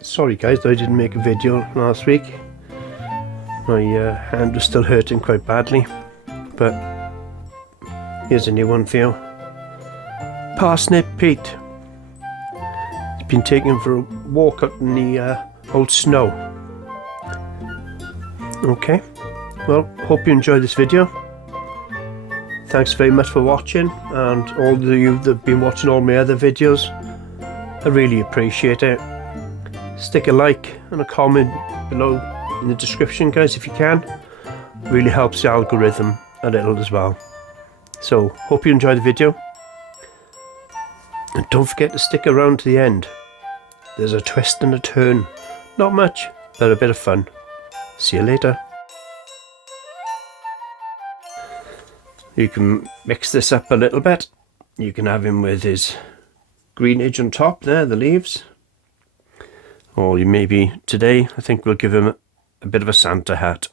Sorry guys that I didn't make a video last week. My hand was still hurting quite badly, but here's a new one for you. Parsnip Pete. He's been taken for a walk out in the old snow. Okay, well, hope you enjoyed this video. Thanks very much for watching, and all of you that have been watching all my other videos, I really appreciate it. Stick a like and a comment below in the description, guys, if you can. Really helps the algorithm a little as well. So, hope you enjoy the video. And don't forget to stick around to the end. There's a twist and a turn. Not much, but a bit of fun. See you later. You can mix this up a little bit. You can have him with his greenage on top there, the leaves. Or you maybe today, I think we'll give him a bit of a Santa hat.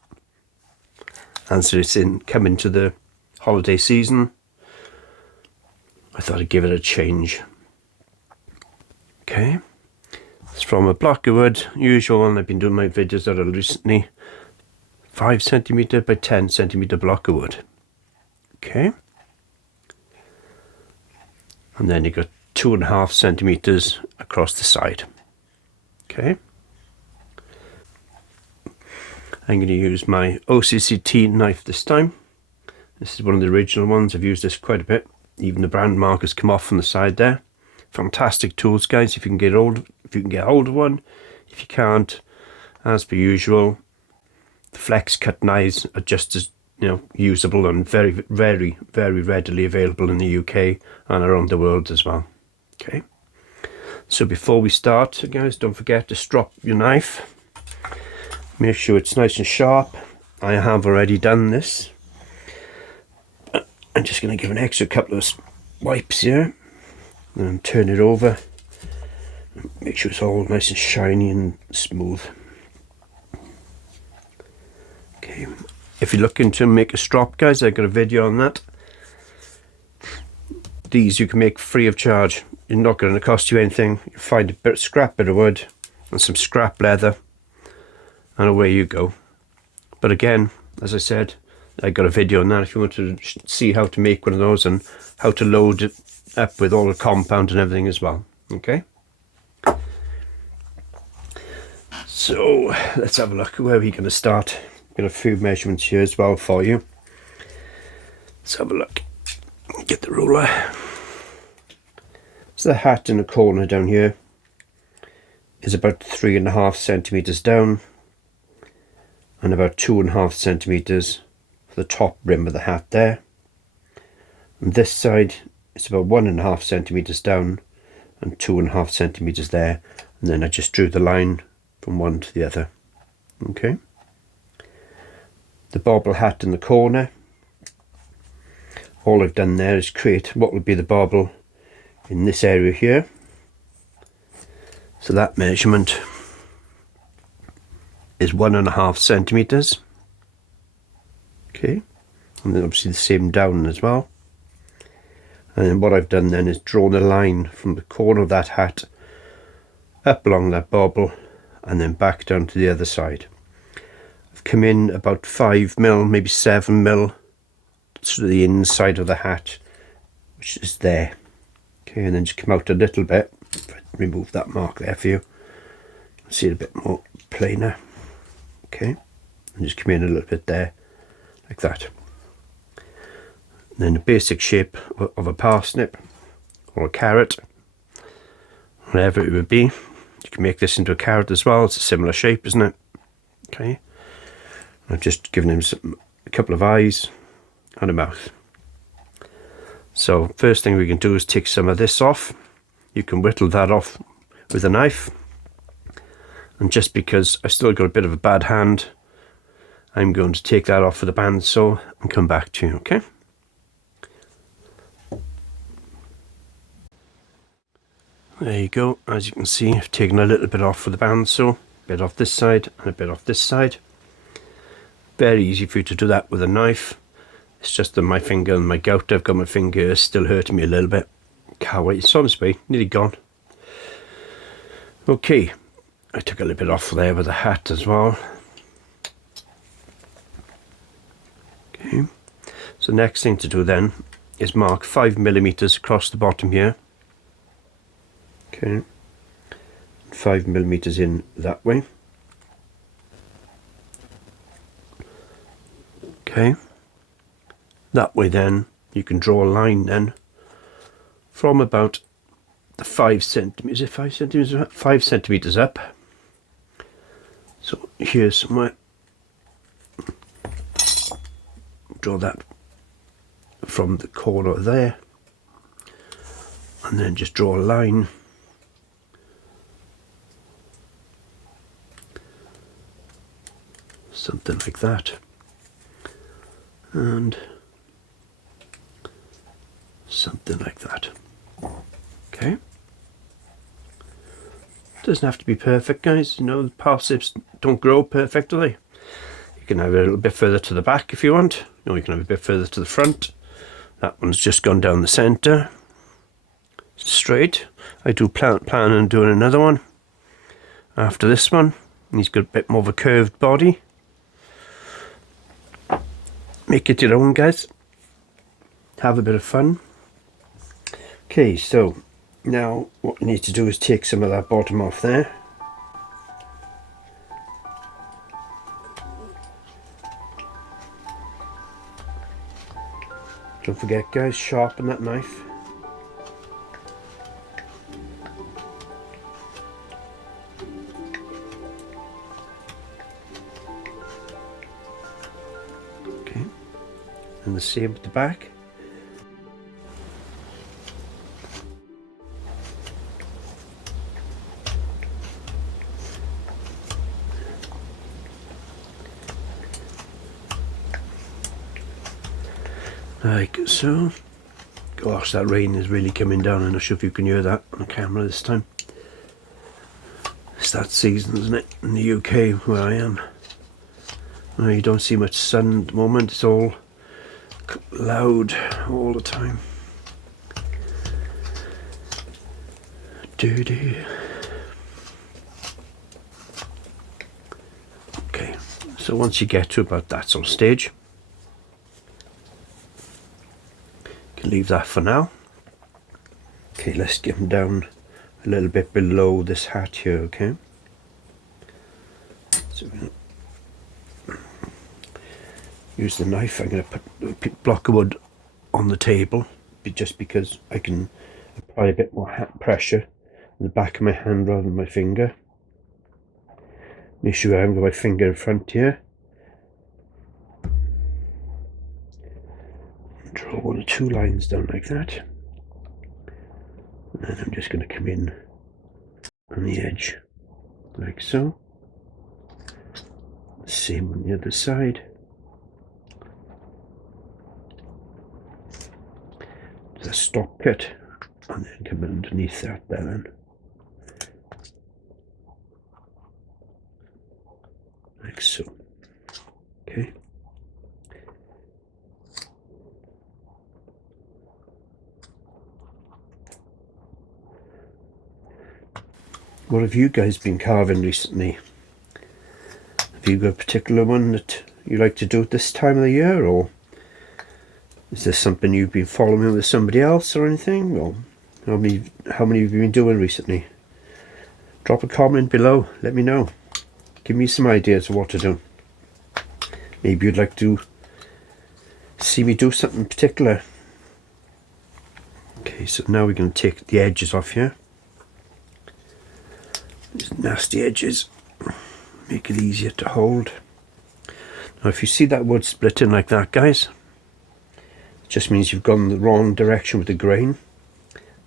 And so it's coming to the holiday season. I thought I'd give it a change. Okay. It's from a block of wood, usual one. I've been doing my videos that are recently 5 centimetre by 10 centimetre block of wood. Okay. And then you've got 2.5 centimetres across the side. Okay, I'm going to use my OCCT knife this time. This is one of the original ones. I've used this quite a bit. Even the brand mark has come off on the side there. Fantastic tools, guys. If you can get hold of one. If you can't, as per usual, the flex cut knives are just as usable and very, very, very readily available in the UK and around the world as well. Okay. So before we start, guys, don't forget to strop your knife. Make sure it's nice and sharp. I have already done this. I'm just going to give an extra couple of wipes here and turn it over. Make sure it's all nice and shiny and smooth. Okay, if you're looking to make a strop, guys, I've got a video on that. These you can make free of charge. You're not going to cost you anything. You find a scrap bit of wood and some scrap leather, and away you go. But again, as I said, I got a video on that if you want to see how to make one of those and how to load it up with all the compound and everything as well. Okay. So let's have a look. Where are we going to start? Got a few measurements here as well for you. Let's have a look. Get the ruler. So the hat in the corner down here is about 3.5 centimetres down and about 2.5 centimetres for the top rim of the hat there. And this side is about 1.5 centimetres down and 2.5 centimetres there, and then I just drew the line from one to the other. Okay. The bobble hat in the corner, all I've done there is create what will be the bobble in this area here. So that measurement is 1.5 centimetres. Okay, and then obviously the same down as well. And then what I've done then is drawn a line from the corner of that hat up along that bobble and then back down to the other side. I've come in about 5mm, maybe 7mm to the inside of the hat, which is there. Okay, and then just come out a little bit. Remove that mark there for you. See it a bit more plainer. Okay, and just come in a little bit there, like that. And then the basic shape of a parsnip or a carrot, whatever it would be. You can make this into a carrot as well. It's a similar shape, isn't it? Okay, I've just given him a couple of eyes and a mouth. So first thing we can do is take some of this off. You can whittle that off with a knife, and just because I've still got a bit of a bad hand, I'm going to take that off with a bandsaw and come back to you. Okay, there you go. As you can see, I've taken a little bit off with the bandsaw, a bit off this side and a bit off this side. Very easy for you to do that with a knife. It's just that my finger and my gout I've got my finger is still hurting me a little bit. Can't wait, it's on its way, nearly gone. Okay, I took a little bit off there with the hat as well. Okay, so next thing to do then is mark 5mm across the bottom here. Okay, 5mm in that way. Okay, that way then you can draw a line then from about the 5 centimeters, is it 5 centimeters? 5 centimeters up. So here's somewhere. Draw that from the corner there, and then just draw a line something like that, and something like that. Okay, doesn't have to be perfect, guys. You know, the parsnips don't grow perfect, do they? You can have it a little bit further to the back if you want, or you can have a bit further to the front. That one's just gone down the centre straight. I do plan on doing another one after this one. He's got a bit more of a curved body. Make it your own, guys. Have a bit of fun. Okay, so now what we need to do is take some of that bottom off there. Don't forget, guys, sharpen that knife. Okay, and the same at the back. Like so. Gosh, that rain is really coming down. I'm not sure if you can hear that on the camera this time. It's that season, isn't it, in the UK where I am. Well, you don't see much sun at the moment. It's all loud all the time. Okay, so once you get to about that sort of stage, leave that for now. Okay, let's get them down a little bit below this hat here, okay? So use the knife. I'm going to put a block of wood on the table just because I can apply a bit more pressure in the back of my hand rather than my finger. Make sure I haven't got my finger in front here. Draw 1 or 2 lines down like that, and then I'm just going to come in on the edge like so. Same on the other side. The stop cut, and then come underneath that then, like so. Okay. What have you guys been carving recently? Have you got a particular one that you like to do at this time of the year, or is this something you've been following with somebody else or anything? Or how many have you been doing recently? Drop a comment below, let me know. Give me some ideas of what to do. Maybe you'd like to see me do something particular. Okay, so now we're going to take the edges off here. These nasty edges, make it easier to hold. Now if you see that wood splitting like that, guys, it just means you've gone the wrong direction with the grain.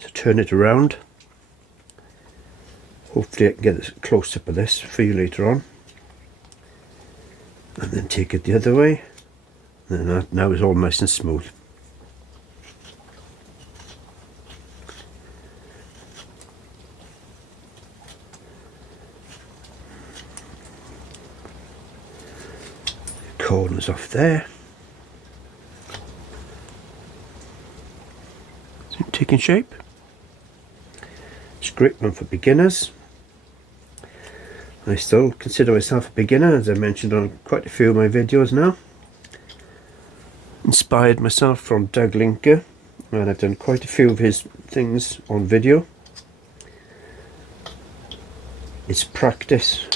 So turn it around. Hopefully I can get a close-up of this for you later on. And then take it the other way. And then now it's all nice and smooth. corners off there. So taking shape. It's a great one for beginners. I still consider myself a beginner, as I mentioned on quite a few of my videos now. Inspired myself from Doug Linker, and I've done quite a few of his things on video. It's practice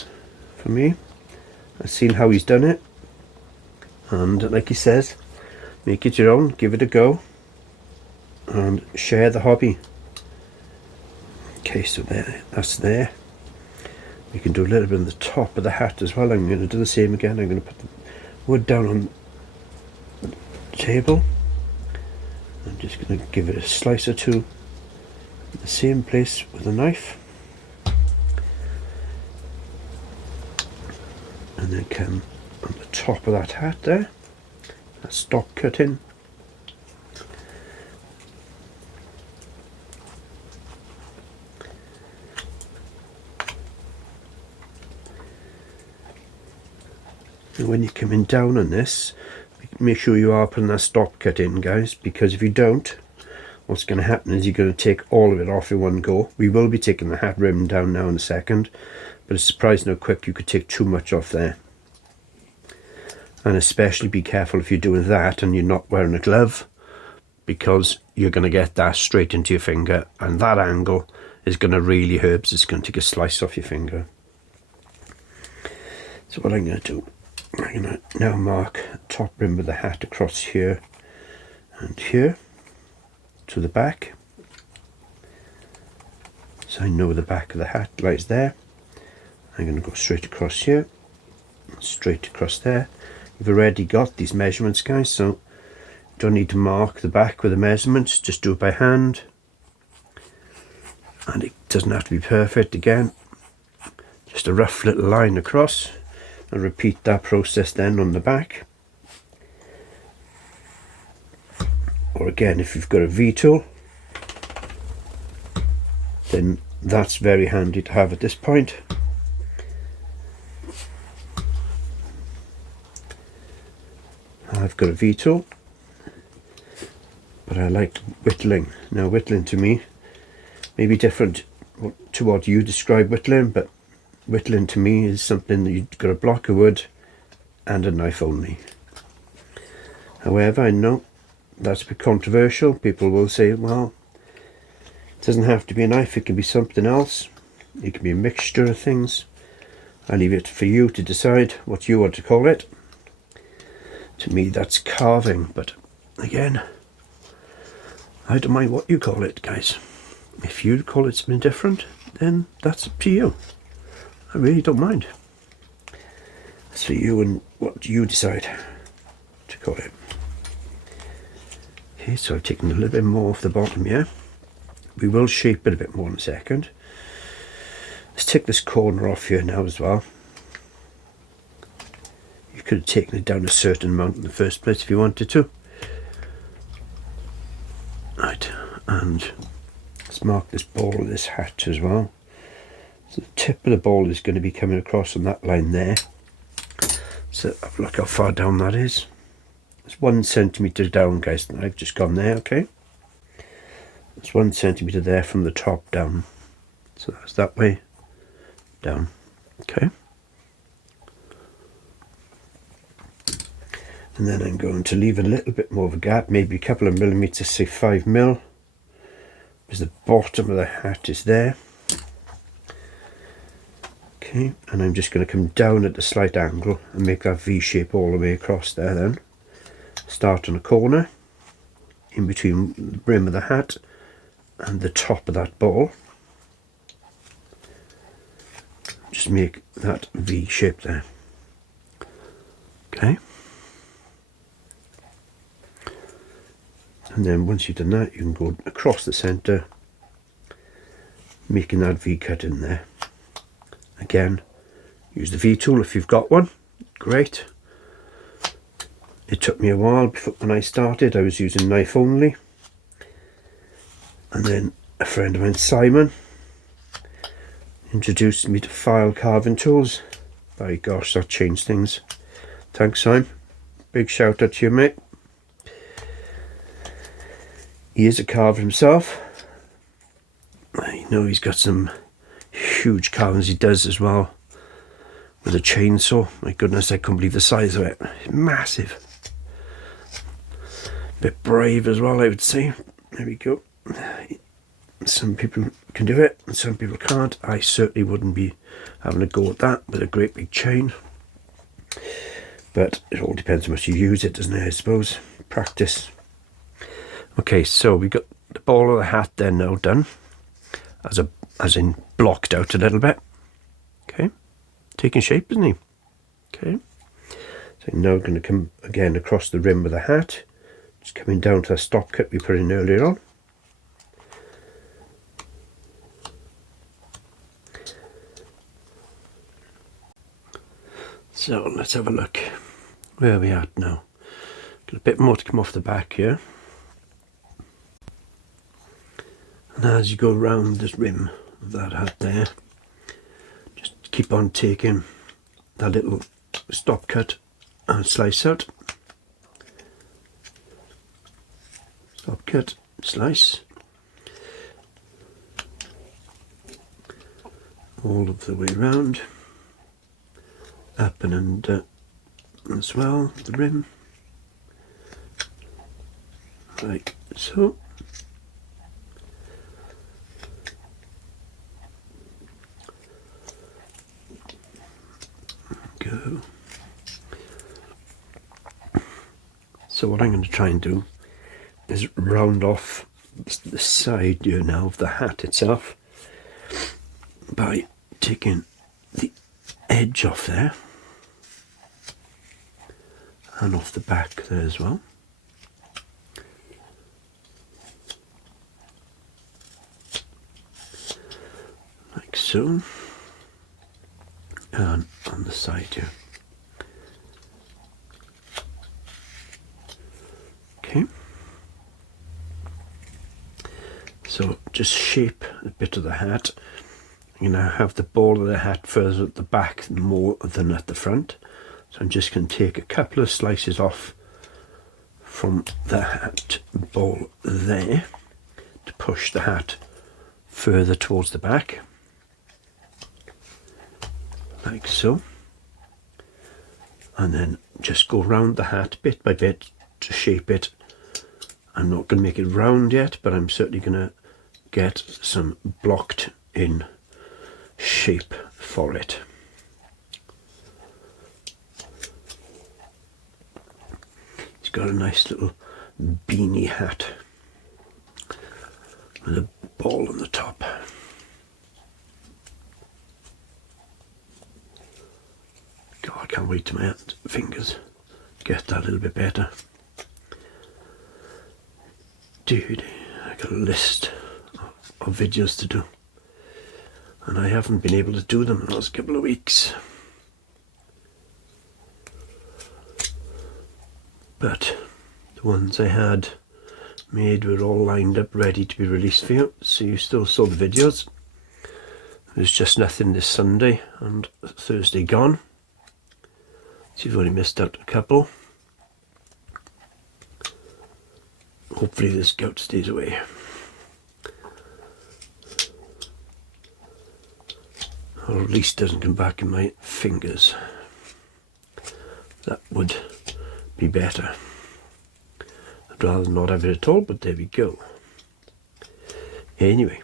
for me. I've seen how he's done it, and like he says, make it your own, give it a go, and share the hobby. Okay, so there, that's there. We can do a little bit on the top of the hat as well. I'm going to do the same again. I'm going to put the wood down on the table. I'm just going to give it a slice or two in the same place with a knife. And then come on the top of that hat there, that stock cutting. And when you're coming down on this, make sure you are putting that stop cut in, guys, because if you don't, what's going to happen is you're going to take all of it off in one go. We will be taking the hat rim down now in a second, but it's surprising how quick you could take too much off there. And especially be careful if you're doing that and you're not wearing a glove, because you're going to get that straight into your finger, and that angle is going to really hurt. It's going to take a slice off your finger. So what I'm going to do, I'm going to now mark the top rim of the hat across here and here to the back. So I know the back of the hat lies there. I'm going to go straight across here, straight across there. You've already got these measurements, guys, so don't need to mark the back with the measurements, just do it by hand. And it doesn't have to be perfect again, just a rough little line across. And repeat that process then on the back. Or again, if you've got a V-tool, then that's very handy to have at this point. I've got a V-tool, but I like whittling. Now whittling to me may be different to what you describe whittling, but whittling to me is something that you've got a block of wood and a knife only. However, I know that's a bit controversial. People will say, well, it doesn't have to be a knife, it can be something else. It can be a mixture of things. I leave it for you to decide what you want to call it. To me, that's carving, but again, I don't mind what you call it, guys. If you call it something different, then that's up to you. I really don't mind. It's for you and what you decide to call it. Okay, so I've taken a little bit more off the bottom here. We will shape it a bit more in a second. Let's take this corner off here now as well. You could have taken it down a certain amount in the first place if you wanted to. Right, and let's mark this ball of this hat as well. So the tip of the ball is going to be coming across on that line there. So have a look how far down that is. It's 1 centimetre down, guys. I've just gone there, okay? It's 1 centimetre there from the top down. So that's that way down, okay? And then I'm going to leave a little bit more of a gap, maybe a couple of millimetres, say 5 mil, because the bottom of the hat is there. Okay, and I'm just going to come down at a slight angle and make that V shape all the way across there then. Start on a corner, in between the brim of the hat and the top of that ball. Just make that V shape there. Okay. And then once you've done that, you can go across the centre, making that V cut in there. Again, use the V tool if you've got one, great. It took me a while before, when I started I was using knife only, and then a friend of mine, Simon, introduced me to file carving tools. By gosh, that changed things. Thanks, Simon. big shout out to you, mate. He is a carver himself. I know he's got some huge carvings he does as well with a chainsaw. My goodness, I couldn't believe the size of it. It's massive. Bit brave as well, I would say. There we go. Some people can do it and some people can't. I certainly wouldn't be having a go at that with a great big chain. But it all depends how much you use it, doesn't it, I suppose? Practice. Okay, so we got the ball of the hat there now done. As in blocked out a little bit. Okay. Taking shape, isn't he? Okay. So now we're going to come again across the rim of the hat. Just coming down to the stop cut we put in earlier on. So let's have a look. Where are we at now? Got a bit more to come off the back here. And as you go around this rim of that hat there, just keep on taking that little stop cut and slice out. Stop cut, slice. All of the way around. Up and under as well, the rim. Like so. Go. So what I'm going to try and do is round off the side here now of the hat itself by taking the edge off there and off the back there as well. Like so. And on the side here. Okay. So just shape a bit of the hat. You now have the ball of the hat further at the back more than at the front. So I'm just going to take a couple of slices off from the hat ball there to push the hat further towards the back. Like so. And then just go round the hat bit by bit to shape it. I'm not going to make it round yet, but I'm certainly going to get some blocked in shape for it. It's got a nice little beanie hat with a ball on the top. God, I can't wait till my fingers get that a little bit better. Dude, I got a list of videos to do, and I haven't been able to do them in the last couple of weeks. But the ones I had made were all lined up ready to be released for you, so you still saw the videos. There's just nothing this Sunday and Thursday gone, so you've only missed out a couple. Hopefully this gout stays away. Or at least doesn't come back in my fingers. That would be better. I'd rather not have it at all, but there we go. Anyway,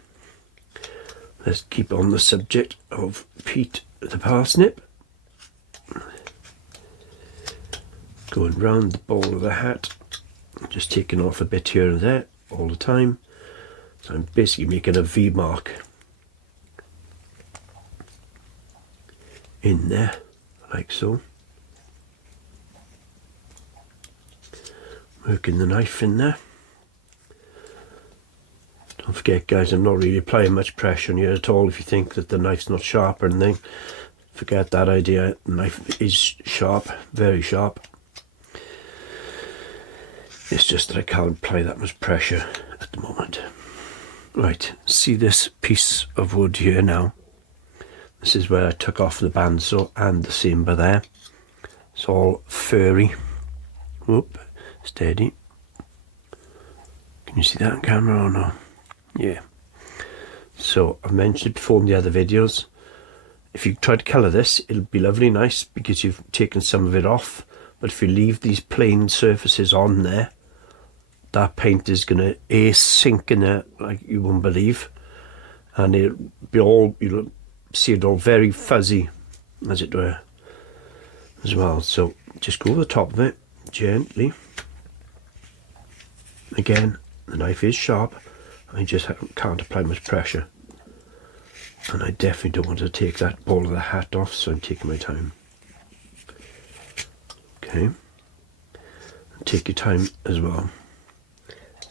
let's keep on the subject of Pete the parsnip. Going round the ball of the hat, just taking off a bit here and there all the time. So I'm basically making a V mark in there, like so. Working the knife in there. Don't forget, guys, I'm not really applying much pressure on you at all. If you think that the knife's not sharp or anything, forget that idea. The knife is sharp, very sharp. It's just that I can't apply that much pressure at the moment. Right, see this piece of wood here now? This is where I took off the bandsaw and the seam bar there. It's all furry. Whoop, steady. Can you see that on camera or no? Yeah. So I've mentioned it before in the other videos. If you try to colour this, it'll be lovely, nice, because you've taken some of it off. But if you leave these plain surfaces on there, that paint is going to sink in there like you won't believe. And it'll be all, you'll see it all very fuzzy, as it were, as well. So just go over the top of it, gently. Again, the knife is sharp. I just can't apply much pressure. And I definitely don't want to take that ball of the hat off, so I'm taking my time. Okay. And take your time as well.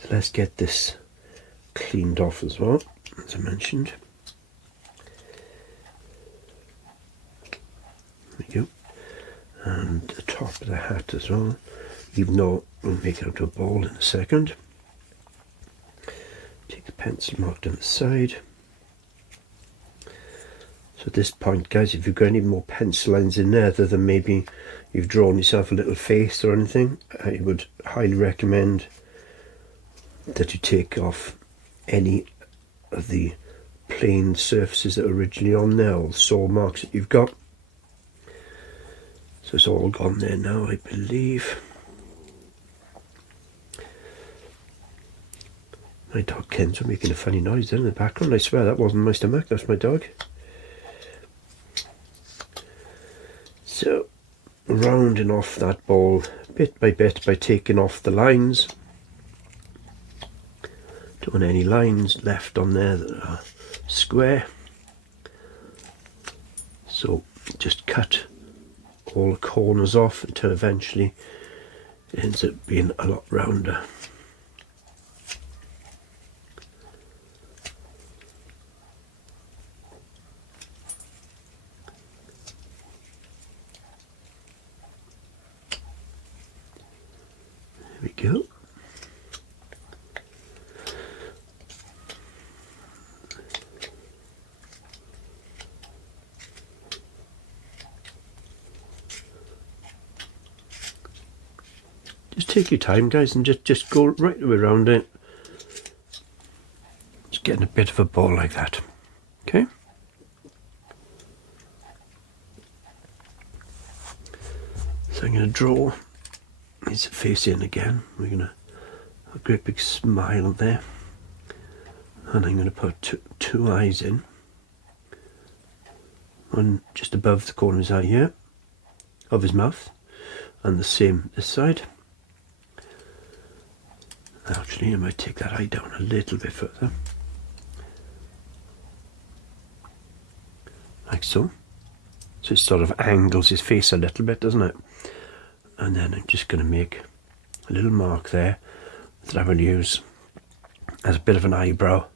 So let's get this cleaned off as well, as I mentioned. There we go. And the top of the hat as well, even though we'll make it into a ball in a second. Take the pencil mark down the side. So at this point, guys, if you've got any more pencil lines in there, other than maybe you've drawn yourself a little face or anything, I would highly recommend that you take off any of the plain surfaces that are originally on there, or the saw marks that you've got. So it's all gone there now, I believe. My dog Ken's making a funny noise there in the background. I swear that wasn't my stomach, that's my dog. So, rounding off that ball bit by bit by taking off the lines. Don't want any lines left on there that are square. So just cut all the corners off until eventually it ends up being a lot rounder. There we go. Just take your time, guys, and just go right the way around it. Just getting a bit of a ball like that. Okay. So I'm going to draw his face in again. We're going to have a great big smile there. And I'm going to put two eyes in. One just above the corner of his eye here, of his mouth. And the same this side. Actually, I might take that eye down a little bit further. Like so. So it sort of angles his face a little bit, doesn't it? And then I'm just going to make a little mark there that I will use as a bit of an eyebrow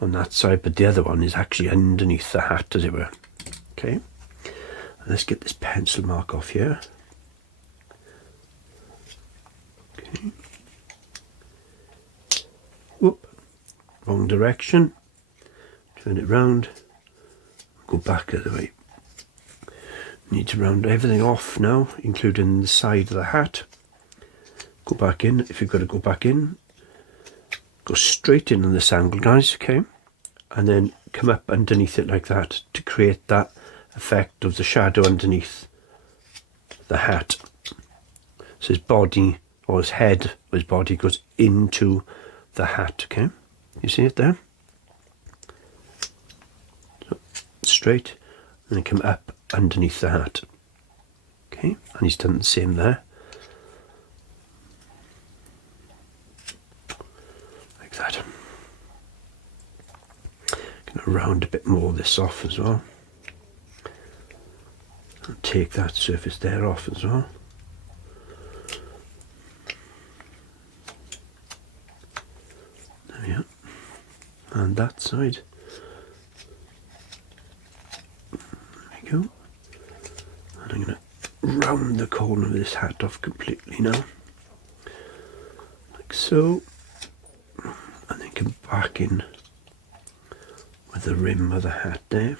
on that side, but the other one is actually underneath the hat, as it were. Okay, and let's get this pencil mark off here. Okay. Whoop, wrong direction. Turn it round. Go back the other way. Need to round everything off now, including the side of the hat. Go back in, if you've got to go back in. Go straight in on this angle, guys, okay? And then come up underneath it like that to create that effect of the shadow underneath the hat. So his body, or his head, or his body goes into the hat, okay? You see it there? So, straight, and then come up underneath the hat. Okay, and he's done the same there. Like that. Gonna round a bit more of this off as well. And take that surface there off as well. There we are. And that side. There we go. And I'm going to round the corner of this hat off completely now. Like so. And then come back in with the rim of the hat there.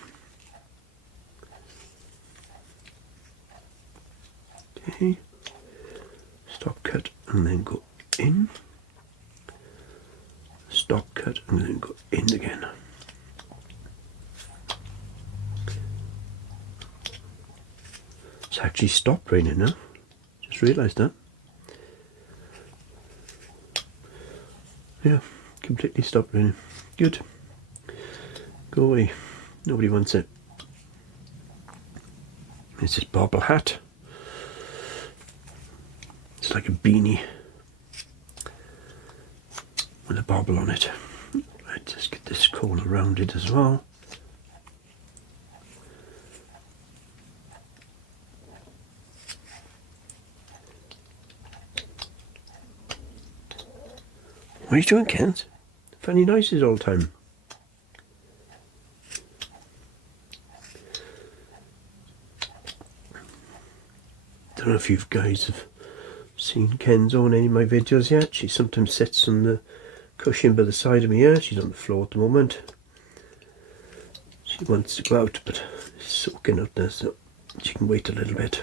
Okay. Stop and then go in, stop cut, and then go in again. It's actually stopped raining now, just realised that. Yeah, completely stopped raining. Good. Go away, nobody wants it. It's this bobble hat. It's like a beanie with a bobble on it. Right, just get this corner around it as well. What are you doing, Kent? Funny noises all the time. Don't know if you guys have seen Kenzo in any of my videos yet. She sometimes sits on the cushion by the side of me here. She's on the floor at the moment. She wants to go out, but it's soaking up there, so she can wait a little bit.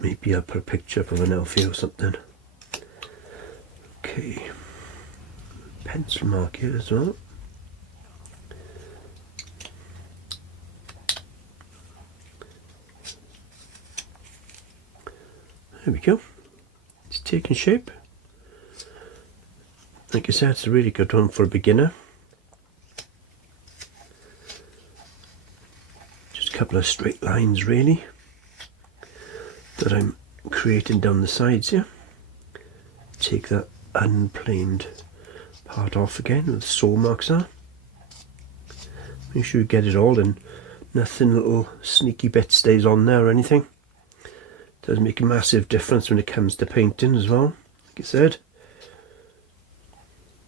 Maybe I'll put a picture up of an Elfie or something. Okay, pencil mark here as well. There we go. It's taking shape. Like I said, it's a really good one for a beginner. Just a couple of straight lines really that I'm creating down the sides here. Take that unplaned part off again where the saw marks are. Make sure you get it all and nothing little sneaky bit stays on there or anything. Does make a massive difference when it comes to painting as well, like I said.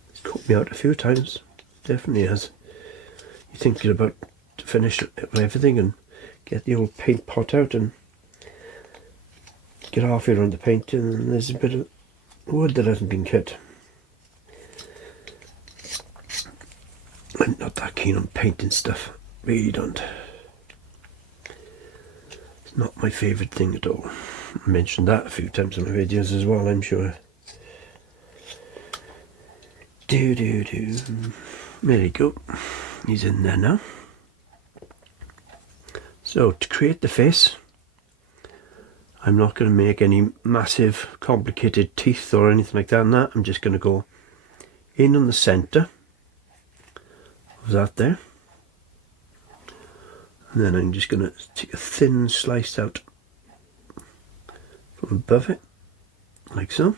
It's caught me out a few times, definitely has. You're thinking about to finish everything and get the old paint pot out and get halfway around the painting and there's a bit of wood that hasn't been cut. I'm not that keen on painting stuff, really don't. It's not my favourite thing at all. I mentioned that a few times in my videos as well, I'm sure. There you go. He's in there now. So to create the face, I'm not going to make any massive complicated teeth or anything like that in that. I'm just going to go in on the centre of that there. And then I'm just going to take a thin slice out from above it, like so.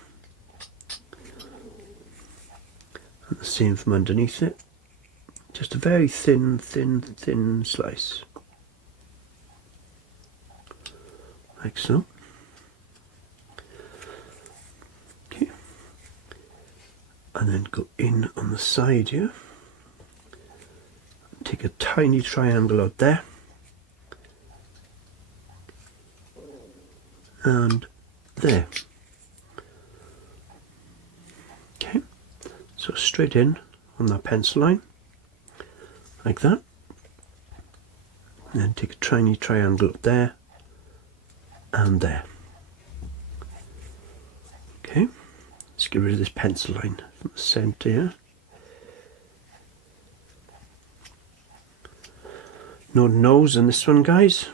And the same from underneath it. Just a very thin slice. Like so. Okay. And then go in on the side here. Take a tiny triangle out there. And there. Okay, so straight in on that pencil line, like that. And then take a tiny triangle up there and there. Okay, let's get rid of this pencil line from the centre here. No nose in this one, guys.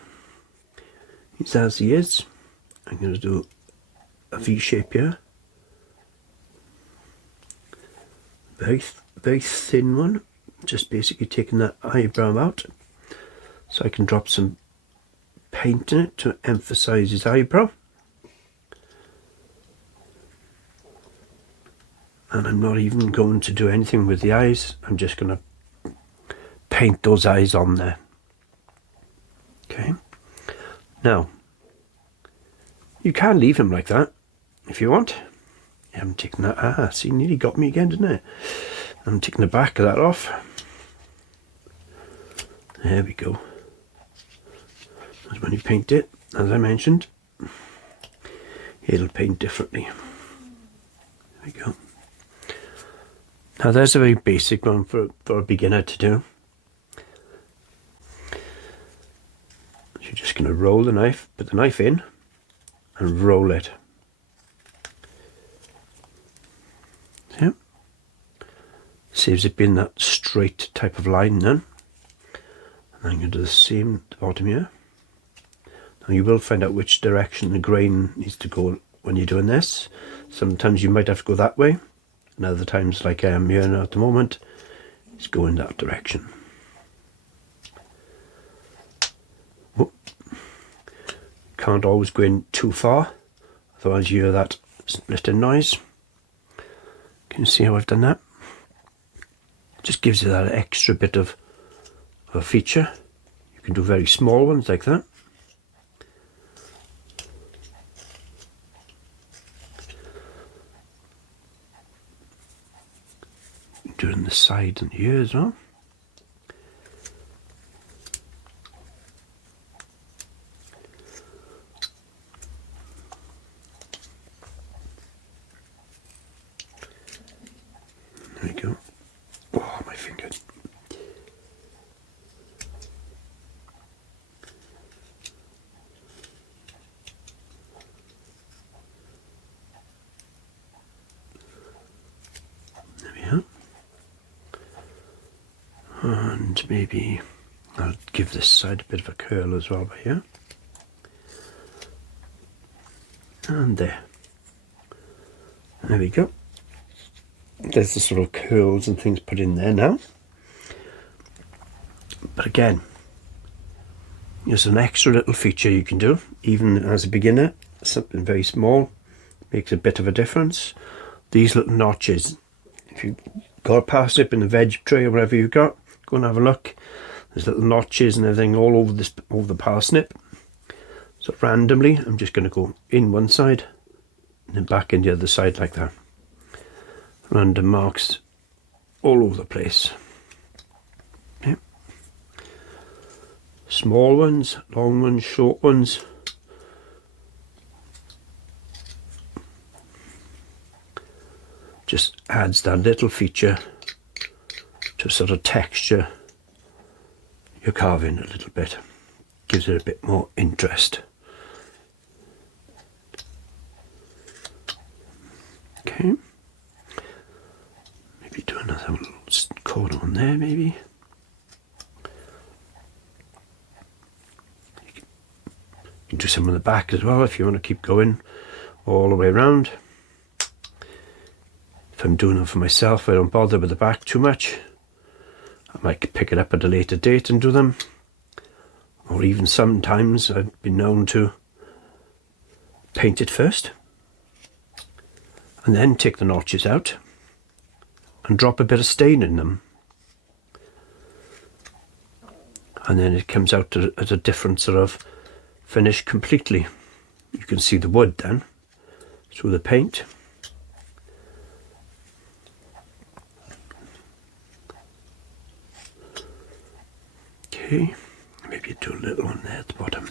It's as he is. I'm going to do a V shape here. Very thin one. Just basically taking that eyebrow out, so I can drop some paint in it to emphasize his eyebrow. And I'm not even going to do anything with the eyes. I'm just going to paint those eyes on there. Okay. Now, you can leave him like that if you want. I haven't taken that. See, nearly got me again, didn't it? I'm taking the back of that off. There we go. That's when you paint it, as I mentioned, it'll paint differently. There we go. Now there's a very basic one for a beginner to do. You're just going to roll the knife, put the knife in and roll it. Saves it being that straight type of line then. And I'm going to do the same at the bottom here. Now you will find out which direction the grain needs to go when you're doing this. Sometimes you might have to go that way, and other times, like I am here now at the moment, it's going that direction. Oh. Can't always go in too far, otherwise you hear that splitting noise. Can you see how I've done that? Just gives you that extra bit of a feature. You can do very small ones like that. Doing the side and here as well. There we go. Oh, my finger. There we are. And maybe I'll give this side a bit of a curl as well by here. And there. There we go. There's the sort of curls and things put in there now. But again, there's an extra little feature you can do, even as a beginner. Something very small makes a bit of a difference. These little notches, if you've got a parsnip in the veg tray or whatever you've got, go and have a look. There's little notches and everything all over the parsnip. So randomly, I'm just going to go in one side and then back in the other side like that. Random marks all over the place. Okay. Small ones, long ones, short ones. Just adds that little feature to sort of texture you're carving a little bit. Gives it a bit more interest. Okay. Maybe do another little corner on there, maybe. You can do some on the back as well if you want to keep going all the way around. If I'm doing them for myself, I don't bother with the back too much. I might pick it up at a later date and do them. Or even sometimes I've been known to paint it first and then take the notches out and drop a bit of stain in them, and then it comes out as a different sort of finish completely. You can see the wood then through the paint. Okay, maybe do a little one there at the bottom.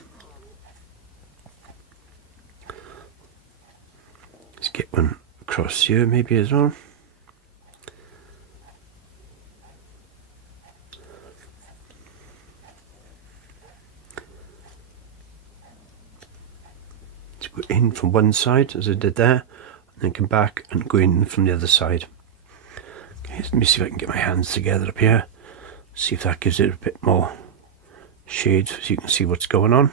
Let's get one across here maybe as well. Let's go in from one side as I did there, and then come back and go in from the other side. Okay, let me see if I can get my hands together up here. See if that gives it a bit more shade so you can see what's going on.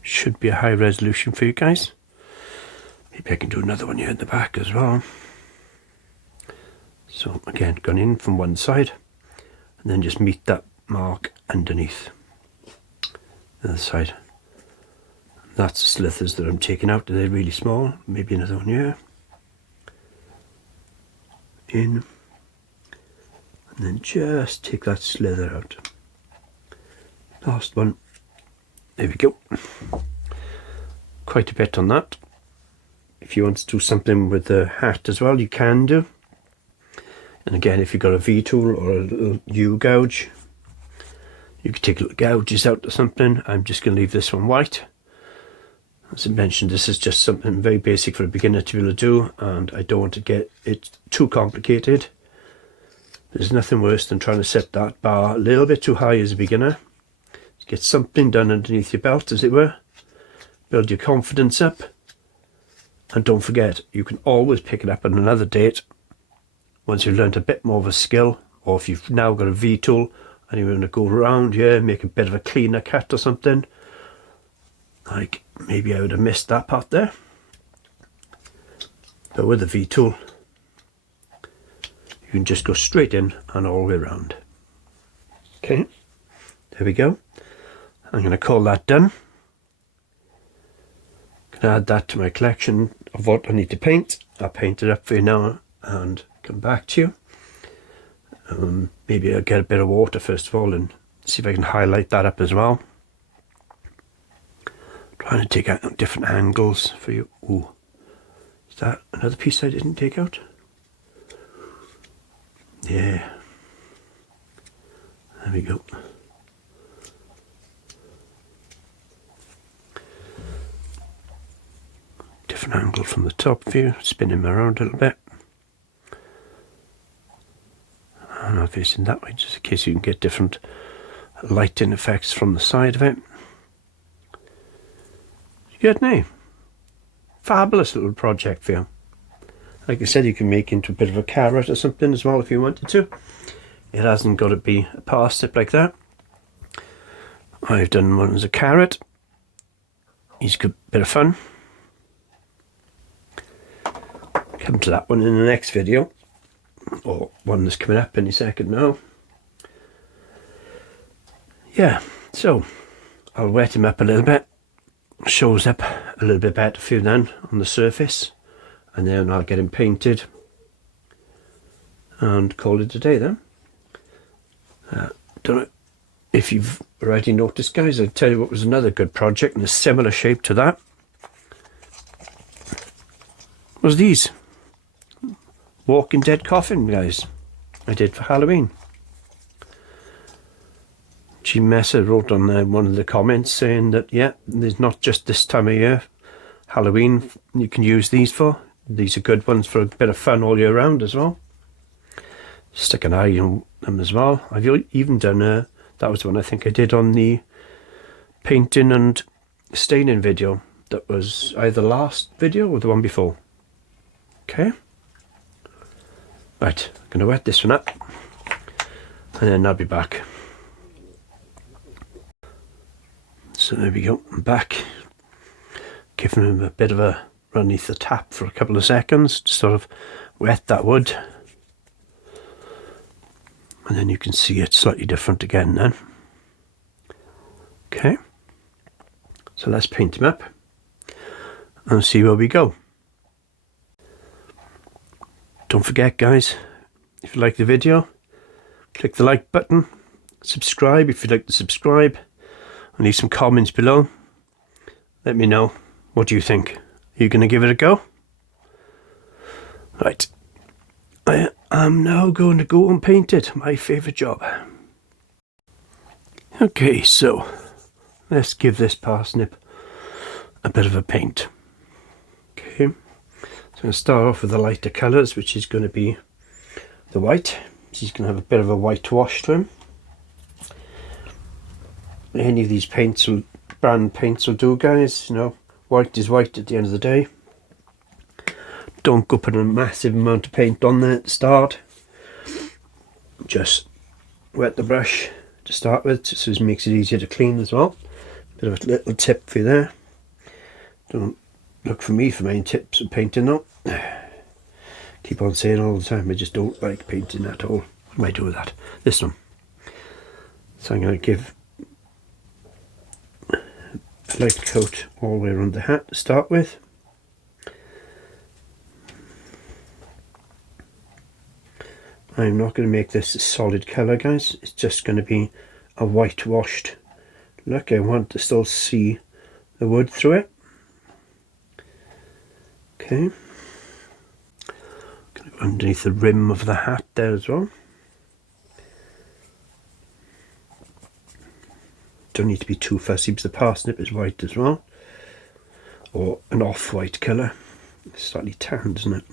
Should be a high resolution for you guys. Maybe I can do another one here in the back as well. So again, going in from one side and then just meet that mark underneath the other side. That's the slithers that I'm taking out. They're really small. Maybe another one here. In. And then just take that slither out. Last one. There we go. Quite a bit on that. If you want to do something with the hat as well, you can do. And again, if you've got a V-tool or a little U-gouge, you can take little gouges out or something. I'm just going to leave this one white. As I mentioned, this is just something very basic for a beginner to be able to do, and I don't want to get it too complicated. There's nothing worse than trying to set that bar a little bit too high as a beginner. Get something done underneath your belt, as it were. Build your confidence up. And don't forget, you can always pick it up on another date once you've learned a bit more of a skill, or if you've now got a V-tool and you want to go around here, make a bit of a cleaner cut or something. Like, maybe I would have missed that part there. But with the V-tool, you can just go straight in and all the way around. Okay, there we go. I'm going to call that done. I'm going to add that to my collection of what I need to paint. I'll paint it up for you now and come back to you. Maybe I'll get a bit of water first of all and see if I can highlight that up as well. Trying to take out different angles for you. Ooh, is that another piece I didn't take out? Yeah, there we go. Different angle from the top view, spin him around a little bit. I'm not facing that way, just in case you can get different lighting effects from the side of it. Good name. Fabulous little project for you. Like I said, you can make into a bit of a carrot or something as well if you wanted to. It hasn't got to be a parsnip like that. I've done one as a carrot. He's a good bit of fun. Come to that one in the next video, or one that's coming up any second now. Yeah, so I'll wet him up a little bit. Shows up a little bit better for you then on the surface, and then I'll get him painted and call it a day then. Don't know if you've already noticed, guys, I'll tell you what was another good project in a similar shape to that. Was these Walking Dead coffin, guys, I did for Halloween. G Messer wrote on one of the comments saying that, yeah, there's not just this time of year, Halloween, you can use these for. These are good ones for a bit of fun all year round as well. Stick an eye on them as well. I've even done, that was one I think I did on the painting and staining video. That was either the last video or the one before. Okay. Right, I'm going to wet this one up and then I'll be back. So there we go, I'm back. Giving him a bit of a run underneath the tap for a couple of seconds to sort of wet that wood. And then you can see it's slightly different again then. Okay, so let's paint him up and see where we go. Don't forget, guys, if you like the video, click the like button, subscribe if you'd like to subscribe, and leave some comments below. Let me know, what do you think? Are you going to give it a go? Right, I am now going to go and paint it, my favourite job. Okay, so let's give this parsnip a bit of a paint. Okay, so I'm going to start off with the lighter colours, which is going to be the white. He's going to have a bit of a white wash to him. Any of these paints, brand paints will do, guys. You know, white is white at the end of the day. Don't go put a massive amount of paint on there at the start. Just wet the brush to start with, so it makes it easier to clean as well. Bit of a little tip for you there. Don't look for me for any tips of painting though. Keep on saying all the time, I just don't like painting at all. What am I doing with that? This one. So I'm going to give a light coat all the way around the hat to start with. I'm not going to make this a solid colour, guys. It's just going to be a whitewashed look. I want to still see the wood through it. Okay. Going to go underneath the rim of the hat there as well. Don't need to be too fussy because the parsnip is white as well. Or an off-white colour. It's slightly tanned, isn't it?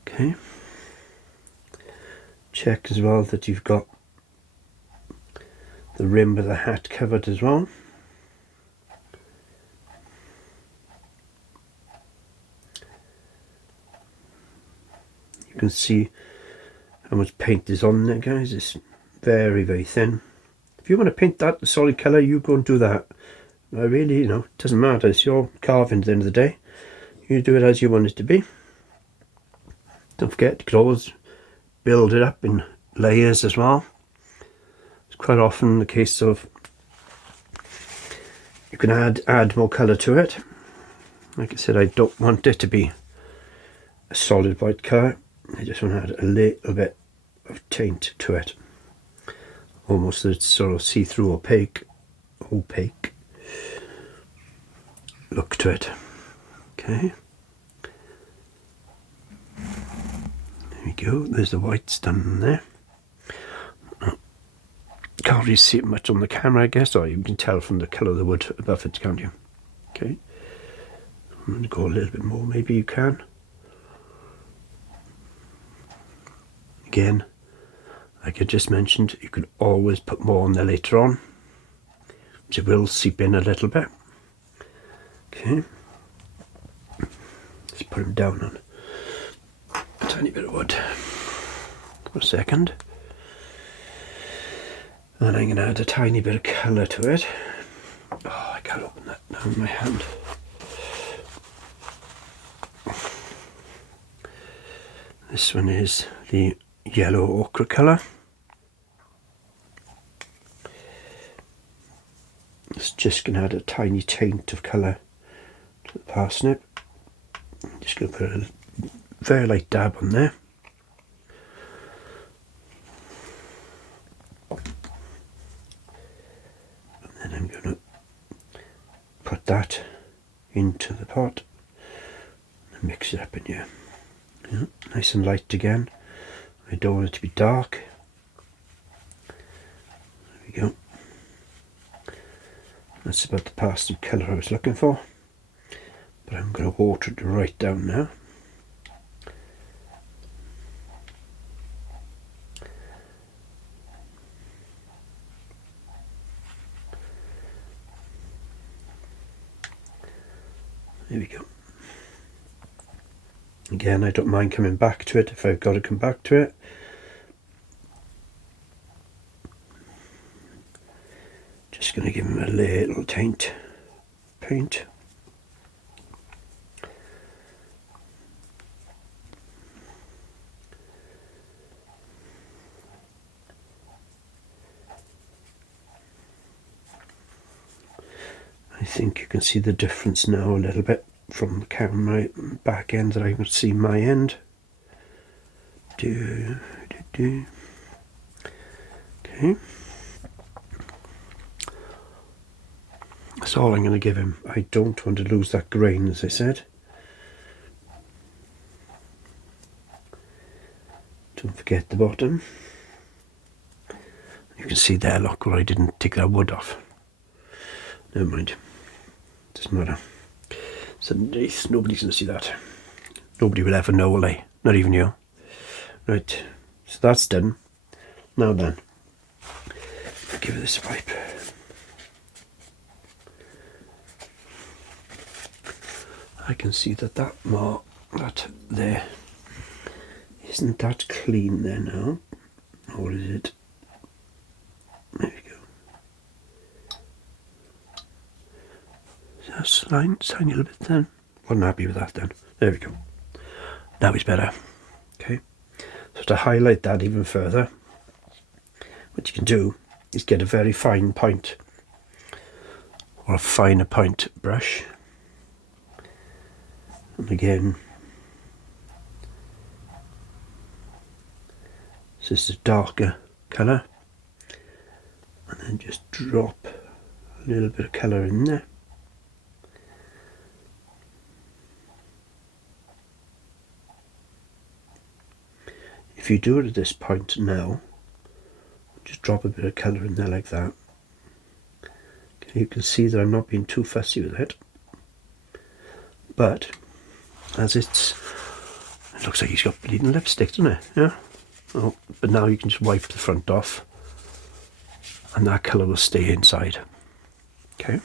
Okay. Check as well that you've got the rim of the hat covered as well. You can see how much paint is on there, guys. It's very, very thin. If you want to paint that a solid colour, you go and do that. I really, you know, it doesn't matter. It's your carving at the end of the day. You do it as you want it to be. Don't forget, you can always build it up in layers as well. It's quite often the case of you can add more colour to it. Like I said, I don't want it to be a solid white colour. I just want to add a little bit of tint to it. Almost so it's sort of see-through, opaque look to it. Okay. There we go. There's the whites done there. Can't really see it much on the camera, I guess, or you can tell from the colour of the wood above it, can't you? Okay. I'm going to go a little bit more, maybe you can. Again, like I just mentioned, you can always put more on there later on. It will seep in a little bit. Okay. Let's put them down on a tiny bit of wood for a second. And I'm going to add a tiny bit of colour to it. Oh, I can't open that now in my hand. This one is the yellow ochre colour. It's just going to add a tiny taint of colour to the parsnip. I'm just going to put a very light dab on there. And then I'm going to put that into the pot and mix it up in here. Yeah, nice and light again. I don't want it to be dark. There we go. That's about the parsnip colour I was looking for. But I'm going to water it right down now. There we go. Again, I don't mind coming back to it if I've got to come back to it. Just going to give him a little taint paint. I think you can see the difference now a little bit from the camera back end that I can see my end. Okay. That's all I'm going to give him. I don't want to lose that grain, as I said. Don't forget the bottom. You can see there, look, where I didn't take that wood off. Never mind. Doesn't matter. It's underneath. Nobody's going to see that. Nobody will ever know, will they? Not even you. Right. So that's done. Now then. I'll give it this wipe. I can see that that there isn't that clean there now. Or is it? There we go. Just tiny little bit then. Wasn't happy with that then. There we go. Now it's better. Okay. So to highlight that even further, what you can do is get a very fine point or a finer point brush. And again, this is a darker colour. And then just drop a little bit of colour in there. If you do it at this point now, just drop a bit of colour in there like that. Okay, you can see that I'm not being too fussy with it. But as it looks like he's got bleeding lipstick, doesn't it? Yeah. Oh, but now you can just wipe the front off, and that colour will stay inside. Okay.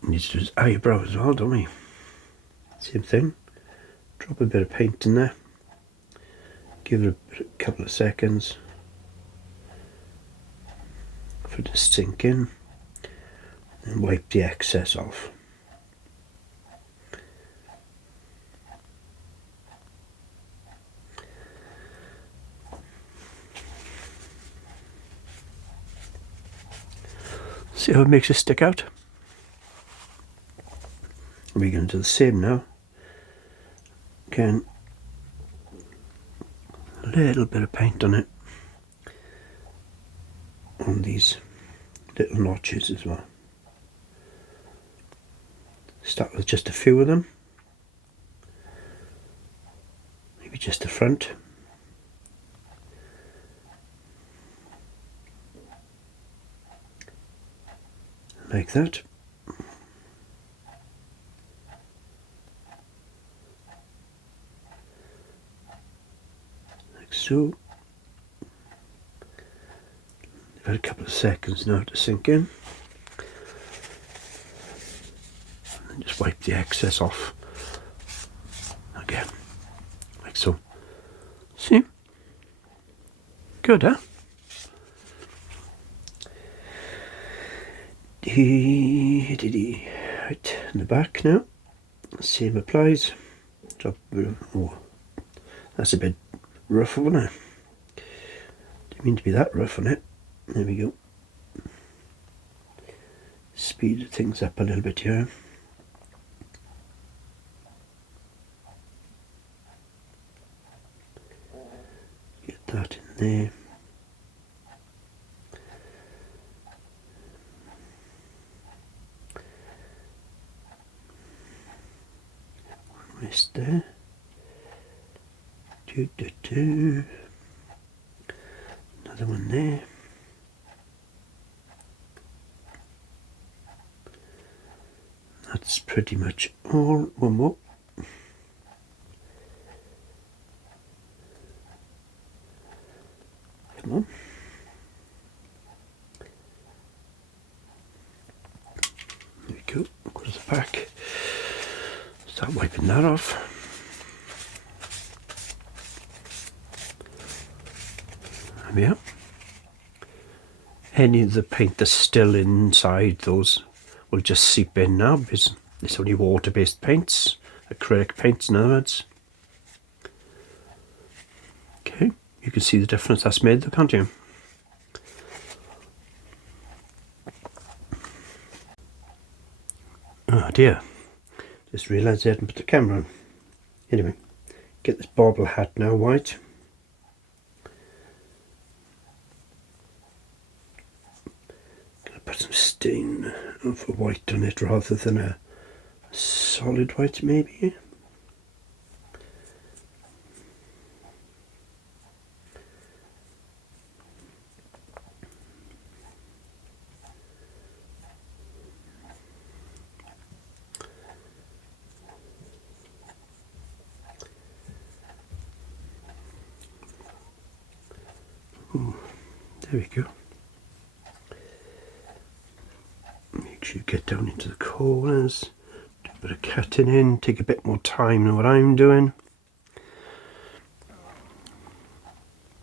We need to do his eyebrow as well, don't we? Same thing. Drop a bit of paint in there, give it a couple of seconds for it to sink in, and wipe the excess off. See how it makes it stick out? We're going to do the same now. Again, a little bit of paint on it, on these little notches as well. Start with just a few of them, maybe just the front. Like that. Like so. Give it a couple of seconds now to sink in. And just wipe the excess off again, like so. See? Good, huh? Right, in the back now, same applies. Oh, that's a bit rough, wasn't it? Didn't mean to be that rough on it. There we go. Speed things up a little bit here. Get that in there. Wrist there. Another one there. That's pretty much all. One more. Come on. There we go. Go to the back. Start wiping that off. There we are. Any of the paint that's still inside those will just seep in now because it's only water-based paints, acrylic paints in other words. Okay, you can see the difference that's made though, can't you? Oh dear, just realised I hadn't put the camera on. Anyway, get this bobble hat now white. Gonna put some stain of white on it rather than a solid white maybe. Ooh, there we go. Make sure you get down into the corners, do a bit of cutting in, take a bit more time than what I'm doing.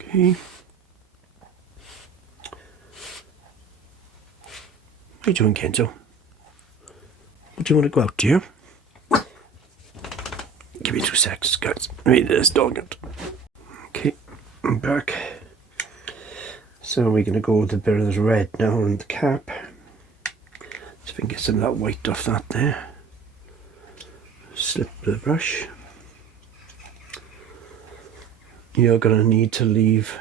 Okay. What are you doing, Kenzo? What do you want to go out, do you? Give me 2 seconds, guys. Read this dogged. Okay, I'm back. So we're going to go with a bit of the red now on the cap. See if we can get some of that white off that there. Slip the brush. You're going to need to leave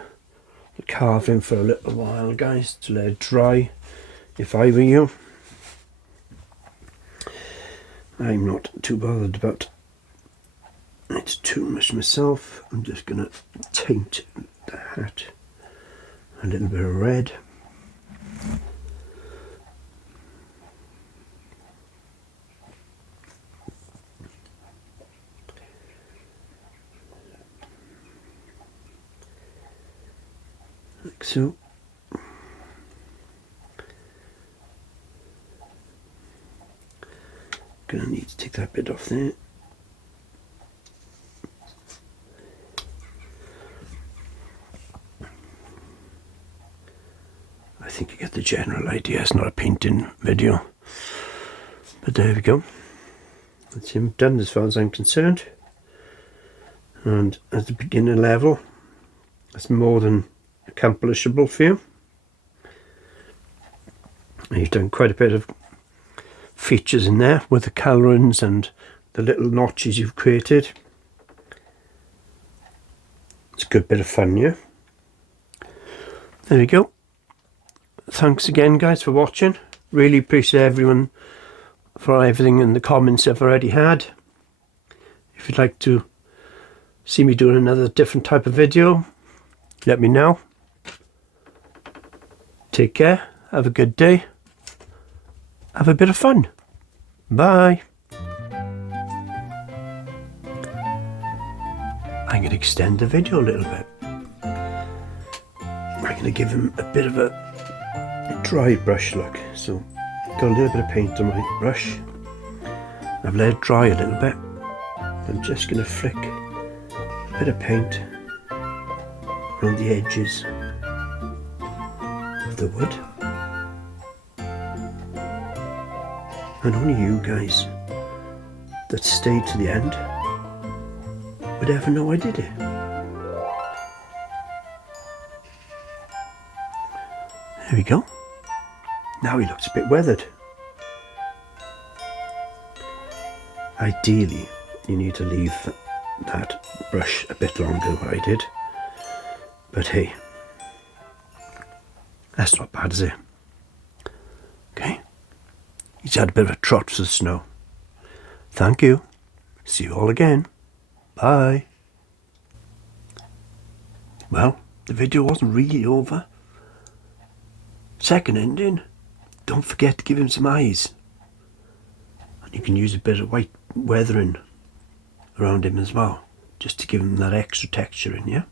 the carving for a little while, guys, to let it dry. If I were you, I'm not too bothered about it's too much myself. I'm just going to taint the hat a little bit of red. Like so. Gonna need to take that bit off there. general idea. It's not a painting video. But there we go. That's him done as far as I'm concerned. And at the beginner level, that's more than accomplishable for you. And you've done quite a bit of features in there with the colourings and the little notches you've created. It's a good bit of fun, yeah. There we go. Thanks again, guys, for watching. Really appreciate everyone for everything in the comments I've already had. If you'd like to see me doing another different type of video, let me know. Take care. Have a good day. Have a bit of fun. Bye. I'm going to extend the video a little bit. I'm going to give him a bit of a dry brush look. So, got a little bit of paint on my brush. I've let it dry a little bit. I'm just going to flick a bit of paint around the edges of the wood. And only you guys that stayed to the end would ever know I did it. There we go. Now he looks a bit weathered. Ideally, you need to leave that brush a bit longer than what I did. But hey, that's not bad, is it? Okay. He's had a bit of a trot for the snow. Thank you. See you all again. Bye. Well, the video wasn't really over. Second ending. Don't forget to give him some eyes. And you can use a bit of white weathering around him as well, just to give him that extra texture in, yeah?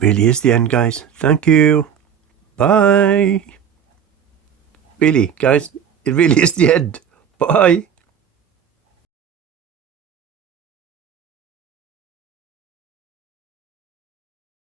Really is the end, guys. Thank you. Bye. Really, guys, it really is the end. Bye.